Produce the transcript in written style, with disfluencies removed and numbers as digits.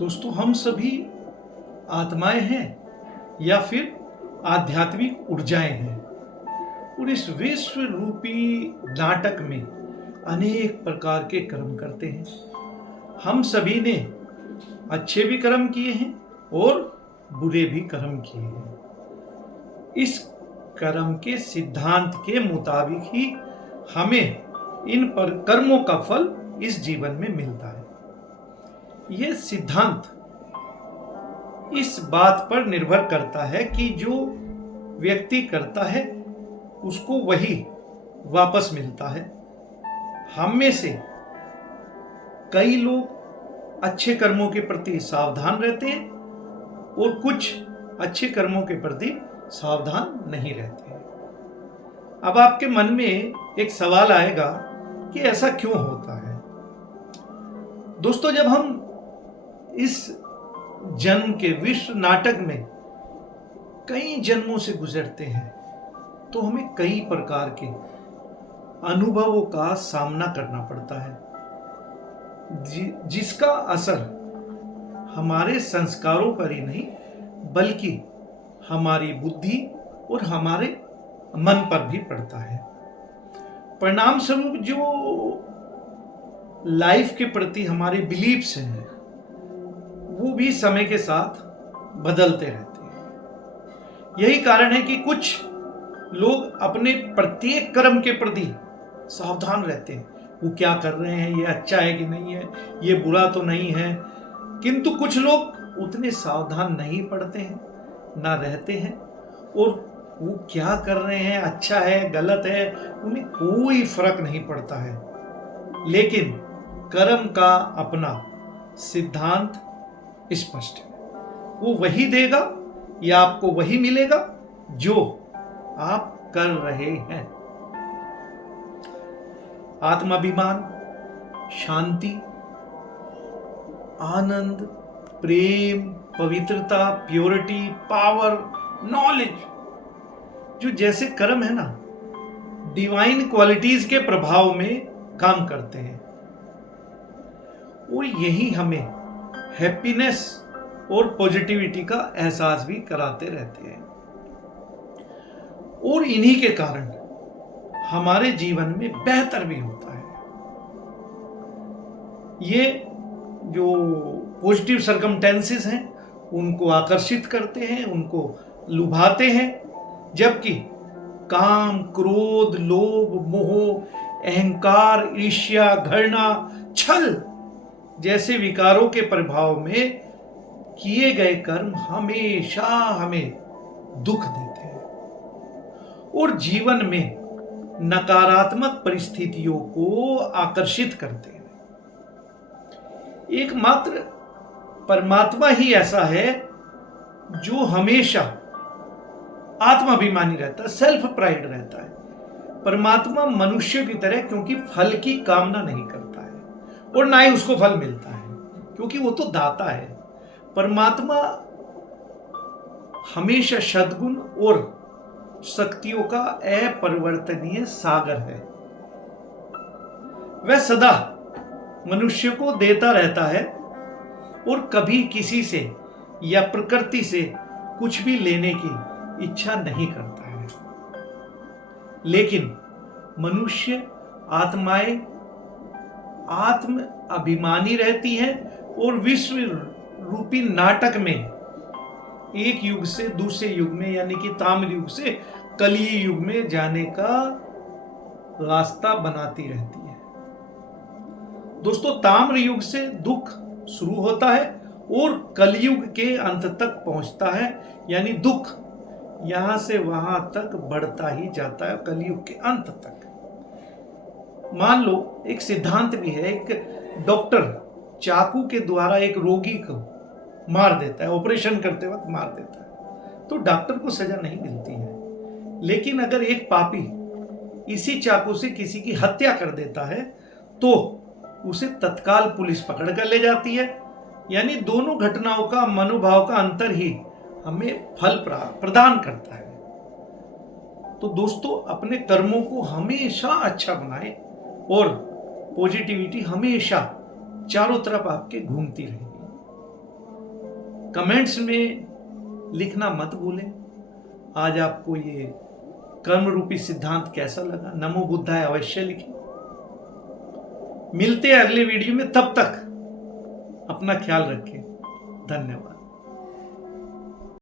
दोस्तों, हम सभी आत्माएं हैं या फिर आध्यात्मिक ऊर्जाएं हैं और इस विश्व रूपी नाटक में अनेक प्रकार के कर्म करते हैं। हम सभी ने अच्छे भी कर्म किए हैं और बुरे भी कर्म किए हैं। इस कर्म के सिद्धांत के मुताबिक ही हमें इन पर कर्मों का फल इस जीवन में मिलता है। यह सिद्धांत इस बात पर निर्भर करता है कि जो व्यक्ति करता है उसको वही वापस मिलता है। हम में से कई लोग अच्छे कर्मों के प्रति सावधान रहते हैं और कुछ अच्छे कर्मों के प्रति सावधान नहीं रहते हैं। अब आपके मन में एक सवाल आएगा कि ऐसा क्यों होता है। दोस्तों, जब हम इस जन्म के विश्व नाटक में कई जन्मों से गुजरते हैं तो हमें कई प्रकार के अनुभवों का सामना करना पड़ता है, जिसका असर हमारे संस्कारों पर ही नहीं बल्कि हमारी बुद्धि और हमारे मन पर भी पड़ता है। परिणाम स्वरूप जो लाइफ के प्रति हमारे बिलीव्स हैं वो भी समय के साथ बदलते रहते हैं। यही कारण है कि कुछ लोग अपने प्रत्येक कर्म के प्रति सावधान रहते हैं। वो क्या कर रहे हैं, ये अच्छा है कि नहीं है, ये बुरा तो नहीं है। किंतु कुछ लोग उतने सावधान नहीं पड़ते हैं, ना रहते हैं, और वो क्या कर रहे हैं, अच्छा है गलत है, उन्हें कोई फर्क नहीं पड़ता है। लेकिन कर्म का अपना सिद्धांत स्पष्ट है। वो वही देगा या आपको वही मिलेगा जो आप कर रहे हैं। आत्माभिमान, शांति, आनंद, प्रेम, पवित्रता, प्योरिटी, पावर, नॉलेज, जो जैसे कर्म है ना, डिवाइन क्वालिटीज के प्रभाव में काम करते हैं और यही हमें हैप्पीनेस और पॉजिटिविटी का एहसास भी कराते रहते हैं। और इन्हीं के कारण हमारे जीवन में बेहतर भी होता है। ये जो पॉजिटिव सर्कमटेंसेस हैं उनको आकर्षित करते हैं, उनको लुभाते हैं, जबकि काम, क्रोध, लोभ, मोह, अहंकार, ईर्ष्या, घृणा, छल जैसे विकारों के प्रभाव में किए गए कर्म हमेशा हमें दुख देते हैं और जीवन में नकारात्मक परिस्थितियों को आकर्षित करते हैं। एकमात्र परमात्मा ही ऐसा है जो हमेशा आत्माभिमानी रहता है, सेल्फ प्राइड रहता है। परमात्मा मनुष्य की तरह क्योंकि फल की कामना नहीं करता है और ना ही उसको फल मिलता है, क्योंकि वो तो दाता है। परमात्मा हमेशा सद्गुण और शक्तियों का अपरिवर्तनीय सागर है। वह सदा मनुष्य को देता रहता है और कभी किसी से या प्रकृति से कुछ भी लेने की इच्छा नहीं करता है। लेकिन मनुष्य आत्माएं आत्म अभिमानी रहती हैं और विश्व रूपी नाटक में एक युग से दूसरे युग में यानी कि ताम्र युग से कली युग में जाने का रास्ता बनाती रहती है। दोस्तों, ताम्र युग से दुख शुरू होता है और कलयुग के अंत तक पहुंचता है, यानी दुख यहां से वहां तक बढ़ता ही जाता है कलयुग के अंत तक। मान लो एक सिद्धांत भी है, एक डॉक्टर चाकू के द्वारा एक रोगी को मार देता है, ऑपरेशन करते वक्त मार देता है, तो डॉक्टर को सजा नहीं मिलती है। लेकिन अगर एक पापी इसी चाकू से किसी की हत्या कर देता है तो उसे तत्काल पुलिस पकड़ कर ले जाती है। यानी दोनों घटनाओं का मनोभाव का अंतर ही हमें फल प्रदान करता है। तो दोस्तों, अपने कर्मों को हमेशा अच्छा बनाएं और पॉजिटिविटी हमेशा चारों तरफ आपके घूमती रहेगी। कमेंट्स में लिखना मत भूलें। आज आपको ये कर्म रूपी सिद्धांत कैसा लगा? नमो बुद्धाय अवश्य लिखें। मिलते हैं अगले वीडियो में, तब तक अपना ख्याल रखें। धन्यवाद।